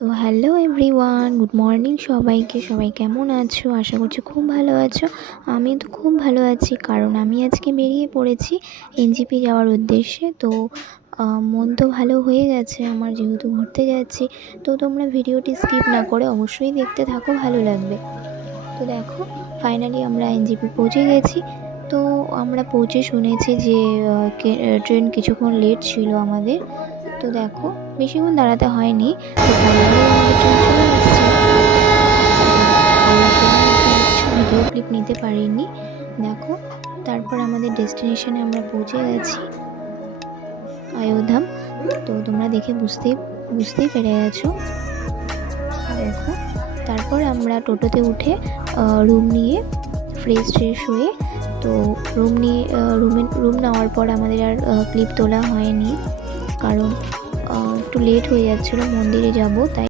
তো hello everyone, good morning সবাইকে। সবাই কেমন আছো? আশা করছি খুব ভালো আছো। আমি তো খুব ভালো আছি, কারণ আমি আজকে বেরিয়ে পড়েছি এনজিপি যাওয়ার উদ্দেশ্যে। তো মন তো ভালো হয়ে গেছে আমার, যেহেতু ঘুরতে যাচ্ছি। তো তোমরা ভিডিওটি স্কিপ না করে অবশ্যই দেখতে থাকো, ভালো লাগবে। তো দেখো, ফাইনালি আমরা এনজিপি পৌঁছে গেছি। তো আমরা পৌঁছে শুনেছি যে ট্রেন কিছুক্ষণ লেট ছিল আমাদের। তো দেখো, বেশিক্ষণ দাঁড়াতে হয়নি। তো ফাইনালি আমাদের ট্রেন চলে এসেছে। আমরা ট্রেনের কিছু ভিডিও ক্লিপ নিতে পারিনি। দেখো, তারপর আমাদের ডেস্টিনেশনে আমরা পৌঁছে গেছি, অযোধ্যা। তো তোমরা দেখে বুঝতেই পেরে গেছো। দেখো, তারপর আমরা টোটোতে উঠে রুম নিয়ে ফ্রেশ হয়ে, তো রুম নেওয়ার পর আমাদের আর ক্লিপ তোলা হয়নি, কারণ একটু লেট হয়ে যাচ্ছিলো, মন্দিরে যাব তাই।